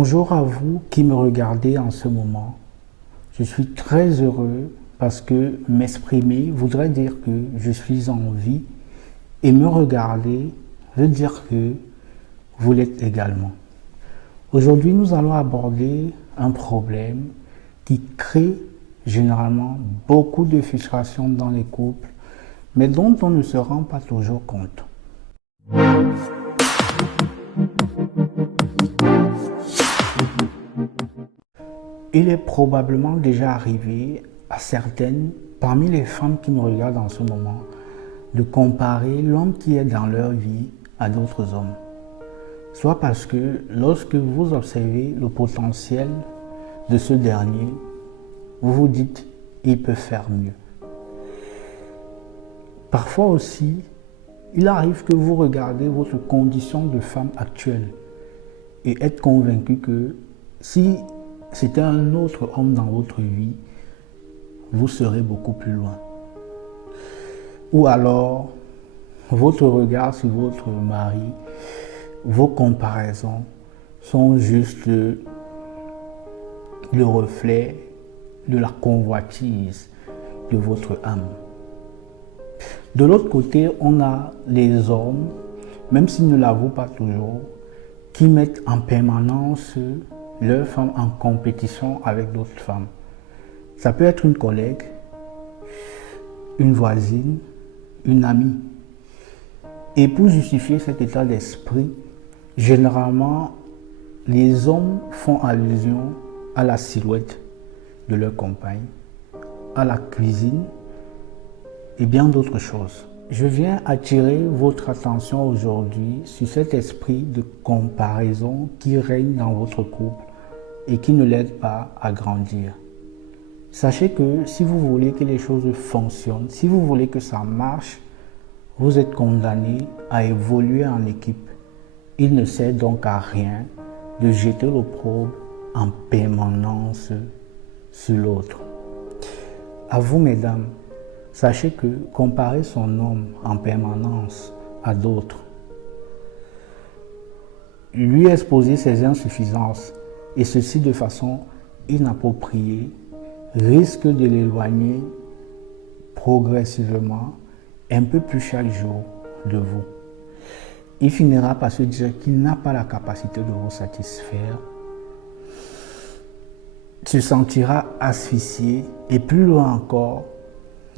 Bonjour à vous qui me regardez en ce moment. Je suis très heureux parce que m'exprimer voudrait dire que je suis en vie et me regarder veut dire que vous l'êtes également. Aujourd'hui, nous allons aborder un problème qui crée généralement beaucoup de frustration dans les couples, mais dont on ne se rend pas toujours compte. Il est probablement déjà arrivé à certaines, parmi les femmes qui me regardent en ce moment, de comparer l'homme qui est dans leur vie à d'autres hommes. Soit parce que lorsque vous observez le potentiel de ce dernier, vous vous dites il peut faire mieux. Parfois aussi, il arrive que vous regardez votre condition de femme actuelle et êtes convaincu que si c'était un autre homme dans votre vie, vous serez beaucoup plus loin. Ou alors, votre regard sur votre mari, vos comparaisons sont juste le reflet de la convoitise de votre âme. De l'autre côté, on a les hommes, même s'ils ne l'avouent pas toujours, qui mettent en permanence leurs femmes en compétition avec d'autres femmes. Ça peut être une collègue, une voisine, une amie. Et pour justifier cet état d'esprit, généralement, les hommes font allusion à la silhouette de leur compagne, à la cuisine et bien d'autres choses. Je viens attirer votre attention aujourd'hui sur cet esprit de comparaison qui règne dans votre couple et qui ne l'aide pas à grandir. Sachez que si vous voulez que les choses fonctionnent, si vous voulez que ça marche, vous êtes condamné à évoluer en équipe. Il ne sert donc à rien de jeter l'opprobre en permanence sur l'autre. À vous, mesdames, sachez que comparer son homme en permanence à d'autres, lui exposer ses insuffisances, et ceci de façon inappropriée, risque de l'éloigner progressivement un peu plus chaque jour de vous. Il finira par se dire qu'il n'a pas la capacité de vous satisfaire, se sentira asphyxié et plus loin encore,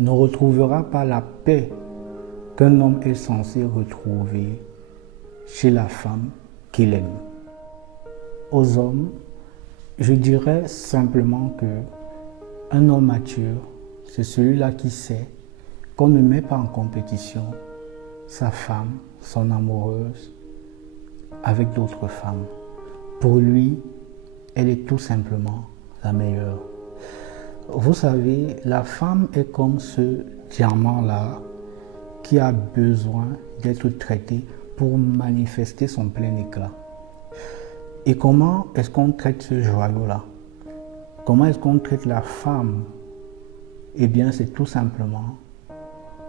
ne retrouvera pas la paix qu'un homme est censé retrouver chez la femme qu'il aime. Aux hommes, je dirais simplement que un homme mature, c'est celui-là qui sait qu'on ne met pas en compétition sa femme, son amoureuse, avec d'autres femmes. Pour lui, elle est tout simplement la meilleure. Vous savez, la femme est comme ce diamant-là qui a besoin d'être traité pour manifester son plein éclat. Et comment est-ce qu'on traite ce joyau-là? Comment est-ce qu'on traite la femme? Eh bien, c'est tout simplement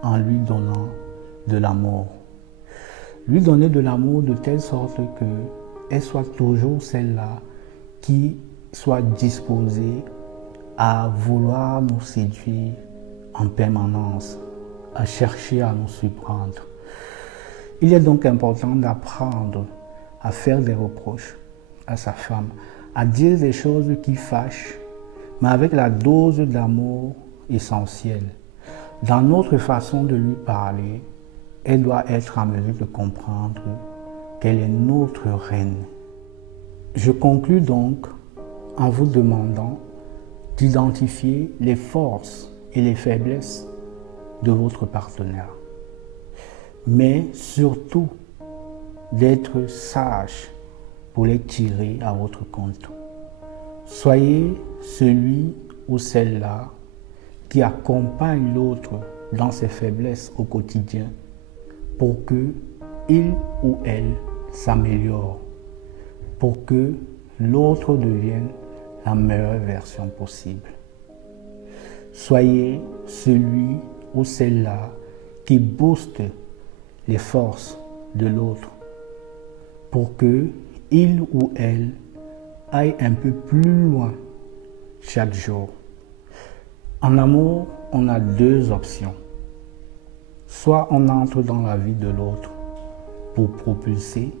en lui donnant de l'amour. Lui donner de l'amour de telle sorte qu'elle soit toujours celle-là qui soit disposée à vouloir nous séduire en permanence, à chercher à nous surprendre. Il est donc important d'apprendre à faire des reproches à sa femme, à dire des choses qui fâchent, mais avec la dose d'amour essentielle. Dans notre façon de lui parler, elle doit être en mesure de comprendre qu'elle est notre reine. Je conclus donc en vous demandant d'identifier les forces et les faiblesses de votre partenaire, mais surtout d'être sage pour les tirer à votre compte. Soyez celui ou celle-là qui accompagne l'autre dans ses faiblesses au quotidien pour que il ou elle s'améliore, pour que l'autre devienne la meilleure version possible. Soyez celui ou celle-là qui booste les forces de l'autre pour que il ou elle aille un peu plus loin chaque jour. En amour, on a deux options. Soit on entre dans la vie de l'autre pour propulser,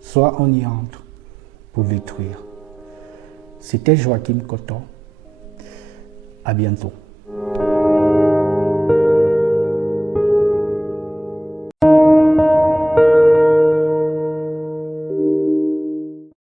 soit on y entre pour détruire. C'était Joachim Coton. À bientôt.